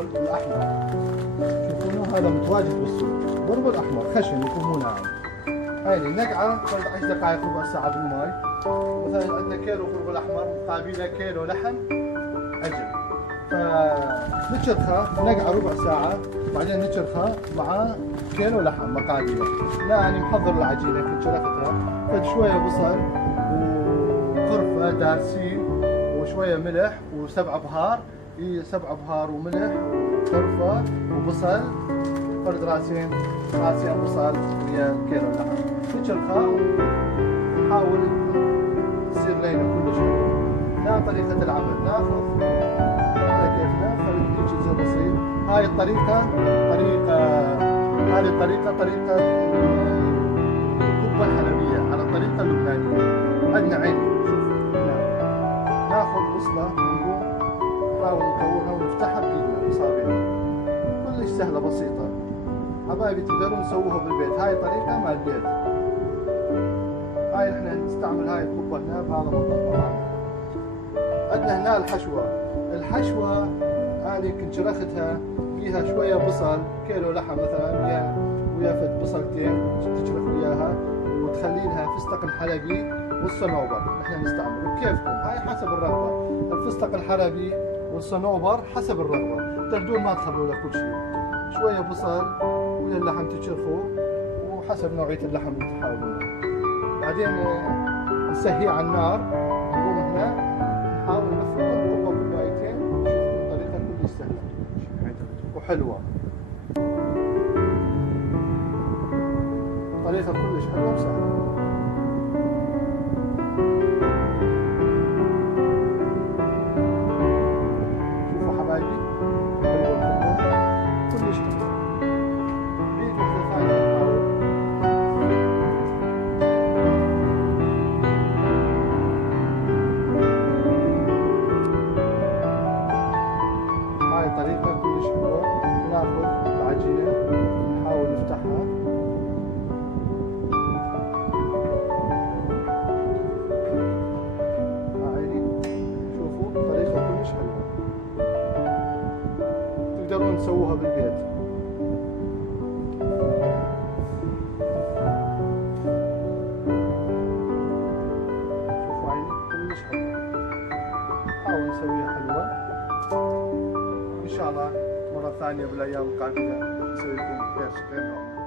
البرغل الأحمر. شوفونه هذا متواجد بالسوق، برغل أحمر خشن يكون مو ناعم. هاي النقعة تقعد 10 دقائق ربع ساعة بالماي. مثلا عندنا كيلو برغل أحمر مقابله كيلو لحم عجل. فنشرخها نقعة ربع ساعة، بعدين نشرخها مع كيلو لحم مقابله. لا أنا محضر العجينة كنت شرختها، فد شوية بصل وقرفة دارسين وشوية ملح وسبع بهار، 7 بهار وملح وقرفة وبصل، فرد راسين بصل ويا كيلو لحم. نشرخها ونحاول تصير لينة كلش حلو. لا طريقة العمل ناخذ على كيفنا، خلينا نجي زي بسيط. هاي الطريقة هذه طريقة القبة الحلبية على الطريقة اللبنانية. عندنا عين، شوف ناخذ بصلة ونقوم نحاول نكورها ونفتحها بإيدنا بصابعنا. كلش سهلة بسيطة حبايبي، تقدرون تسووها بالبيت. هاي طريقة مال البيت. هاي احنا نستعمل هاي القبة هنا بهذا المنطقة طبعا. عندنا هنا الحشوة هذه كنت شرختها فيها شوية بصل، كيلو لحم مثلا ويا فد بصلتين تشرخ وياها وتخلي لها فستق الحلبي والصنوبر. نحن نستعمل بكيفكم، هاي حسب الرغبة. الفستق الحلبي والصنوبر حسب الرغبة، تقدرون ما تخلوا له كل شيء. شوية بصل ويا اللحم تشرخوه وحسب نوعية اللحم اللي تحاولونه. بعدين نسهيه على النار، نقوم هنا نحاول نفرق القبة بكوبايتين. شوفوا الطريقة كلش سهلة وحلوة، طريقة كلش حلوة وسهلة. شوفوا حبايبي حلوة القبة كلش حلوة. عيد وحدة ثانية نحاول. هاي طريقة كلش حلوة. ناخذ العجينة نحاول نفتحها. شوفوا طريقة كلش حلوة، تقدرون تسووها بالبيت. شوفوا عيني كلش حلوة. نحاول نسويها حلوة إن شاء الله مرة ثانية بالأيام القادمة نسوي لكم غير نوع.